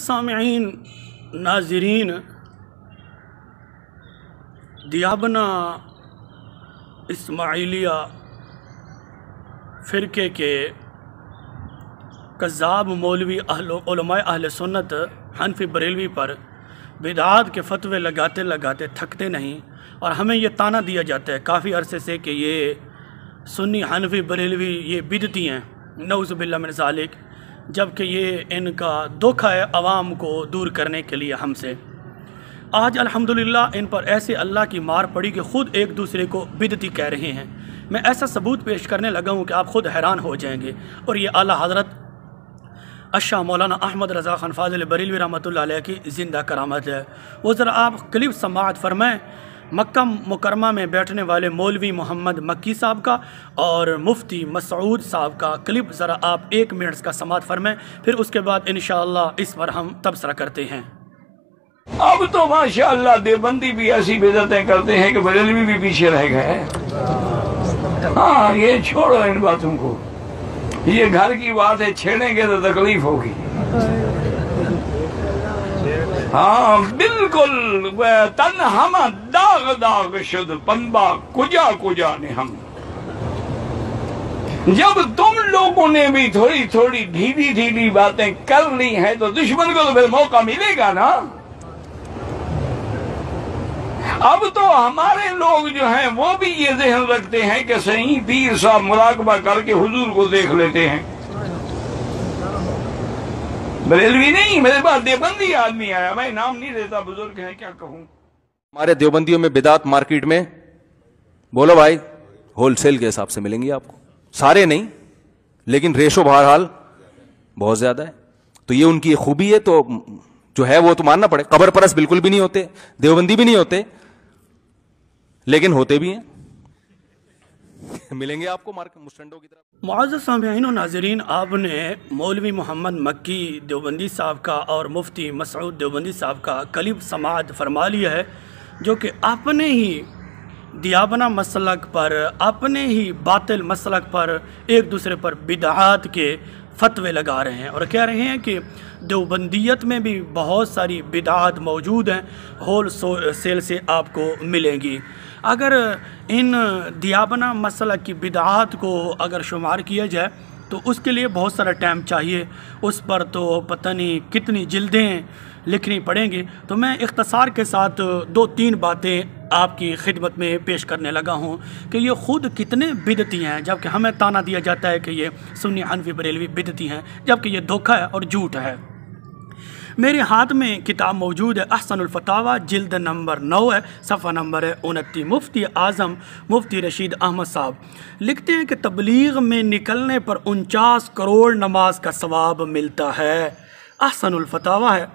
سامعین ناظرین، دیابنا اسماعیلیہ فرقے کے کذاب مولوی علماء اہل سنت حنفی بریلوی پر بدعات کے فتوے لگاتے لگاتے تھکتے نہیں، اور ہمیں یہ طعنہ دیا جاتا ہے کافی عرصے سے کہ یہ سنی حنفی بریلوی یہ بدعتی ہیں، نعوذ باللہ من ذالک، جبکہ یہ ان کا دکھ ہے عوام کو دور کرنے کے لیے ہم سے۔ آج الحمدللہ ان پر ایسے اللہ کی مار پڑی کہ خود ایک دوسرے کو بدعتی کہہ رہے ہیں۔ میں ایسا ثبوت پیش کرنے لگا ہوں کہ آپ خود حیران ہو جائیں گے، اور یہ اعلیٰ حضرت الشاہ مولانا احمد رضا خان فاضل بریلوی رحمۃ اللہ علیہ کی زندہ کرامت ہے۔ وہ ذرا آپ کلپ سماعت فرمائیں مکہ مکرمہ میں بیٹھنے والے مولوی محمد مکی صاحب کا اور مفتی مسعود صاحب کا کلپ، ذرا آپ 1 منٹ کا سماعت فرمائیں، پھر اس کے بعد انشاءاللہ اس پر ہم تبصرہ کرتے ہیں۔ اب تو ماشاءاللہ دیوبندی بھی ایسی بدعتیں کرتے ہیں کہ بریلوی بھی پیچھے رہ گئے۔ ہاں یہ چھوڑو ان باتوں کو، یہ گھر کی بات ہے، چھیڑیں گے تو تکلیف ہوگی۔ ہاں بالکل، تن ہم داغ داغ شد پنبا کجا کجا نے ہم۔ جب تم لوگوں نے بھی تھوڑی تھوڑی ڈھیلی ڈھیلی باتیں کر لی ہیں تو دشمن کو تو پھر موقع ملے گا نا۔ اب تو ہمارے لوگ جو ہیں وہ بھی یہ ذہن رکھتے ہیں کہ صحیح پیر صاحب مراقبہ کر کے حضور کو دیکھ لیتے ہیں۔ بریلوی نہیں، میرے پاس دیوبندی آدمی آیا، میں نام نہیں دیتا، بزرگ ہیں کیا کہوں۔ ہمارے دیوبندیوں میں بدعت مارکیٹ میں بولو بھائی ہول سیل کے حساب سے ملیں گی آپ کو، سارے نہیں لیکن ریشو بہرحال بہت زیادہ ہے۔ تو یہ ان کی خوبی ہے، تو جو ہے وہ تو ماننا پڑے۔ قبر پرست بالکل بھی نہیں ہوتے، دیوبندی بھی نہیں ہوتے، لیکن ہوتے بھی ہیں، ملیں گے آپ کو مسٹنڈوں کی طرف۔ معزز سامعین و ناظرین، آپ نے مولوی محمد مکی دیوبندی صاحب کا اور مفتی مسعود دیوبندی صاحب کا کلپ سماعت فرما لیا ہے، جو کہ اپنے ہی دیابنا مسلک پر، اپنے ہی باطل مسلک پر ایک دوسرے پر بدعات کے فتوے لگا رہے ہیں، اور کہہ رہے ہیں کہ دیوبندیت میں بھی بہت ساری بدعات موجود ہیں، ہول سیل سے آپ کو ملیں گی۔ اگر ان دیابنا مسلک کی بدعات کو اگر شمار کیا جائے تو اس کے لیے بہت سارا ٹائم چاہیے، اس پر تو پتہ نہیں کتنی جلدیں لکھنی پڑیں گی۔ تو میں اختصار کے ساتھ 2-3 باتیں آپ کی خدمت میں پیش کرنے لگا ہوں کہ یہ خود کتنے بدعتی ہیں، جبکہ ہمیں طعنہ دیا جاتا ہے کہ یہ سنی حنفی بریلوی بدعتی ہیں، جبکہ یہ دھوکہ ہے اور جھوٹ ہے۔ میرے ہاتھ میں کتاب موجود ہے، احسن الفتاوی، جلد نمبر 9 ہے، صفحہ نمبر 29۔ مفتی اعظم مفتی رشید احمد صاحب لکھتے ہیں کہ تبلیغ میں نکلنے پر 49 کروڑ نماز کا ثواب ملتا ہے۔ احسن الفتاوی ہے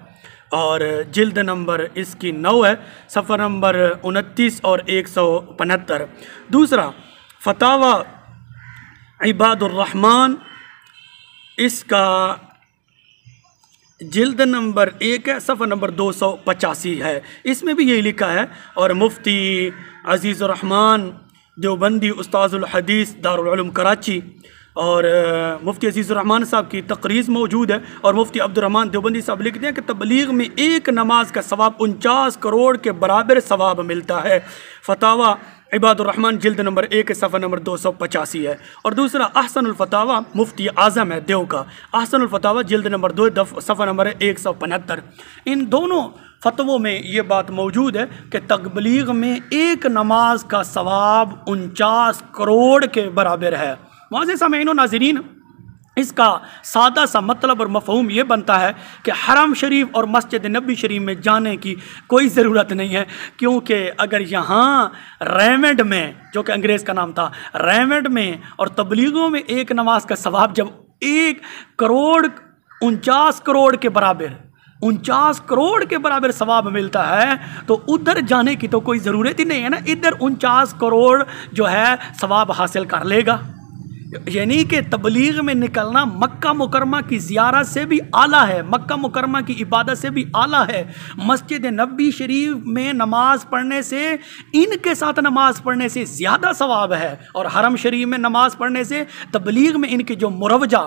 اور جلد نمبر اس کی 9 ہے، صفحہ نمبر 29 اور 175۔ دوسرا فتاوی عباد الرحمن، اس کا جلد نمبر 1 ہے، صفحہ نمبر 285 ہے، اس میں بھی یہی لکھا ہے۔ اور مفتی عزیز الرحمن دیوبندی، استاذ الحدیث، دارالعلوم کراچی، اور مفتی عزیز الرحمن صاحب کی تقریر موجود ہے، اور مفتی عبد الرحمن دیوبندی صاحب لکھتے ہیں کہ تبلیغ میں ایک نماز کا ثواب 49 کروڑ کے برابر ثواب ملتا ہے۔ فتاوی عباد الرحمن جلد نمبر 1 صفحہ نمبر 285 ہے۔ اور دوسرا احسن الفتاوی مفتی اعظم ہے دیو کا، احسن الفتاوی جلد نمبر 2 صفحہ نمبر 175۔ ان دونوں فتووں میں یہ بات موجود ہے کہ تبلیغ میں ایک نماز کا ثواب 49 کروڑ کے برابر ہے۔ معزز سامعین و ناظرین، اس کا سادہ سا مطلب اور مفہوم یہ بنتا ہے کہ حرم شریف اور مسجد نبی شریف میں جانے کی کوئی ضرورت نہیں ہے، کیونکہ اگر یہاں ریمنڈ میں، جو کہ انگریز کا نام تھا، ریمنڈ میں اور تبلیغوں میں ایک نماز کا ثواب جب 1 کروڑ 49 کروڑ کے برابر 49 کروڑ کے برابر ثواب ملتا ہے، تو ادھر جانے کی تو کوئی ضرورت ہی نہیں ہے نا، ادھر 49 کروڑ جو ہے ثواب حاصل کر لے گا۔ یعنی کہ تبلیغ میں نکلنا مکہ مکرمہ کی زیارت سے بھی اعلیٰ ہے، مکہ مکرمہ کی عبادت سے بھی اعلیٰ ہے۔ مسجد نبی شریف میں نماز پڑھنے سے، ان کے ساتھ نماز پڑھنے سے زیادہ ثواب ہے، اور حرم شریف میں نماز پڑھنے سے تبلیغ میں ان کے جو مروجہ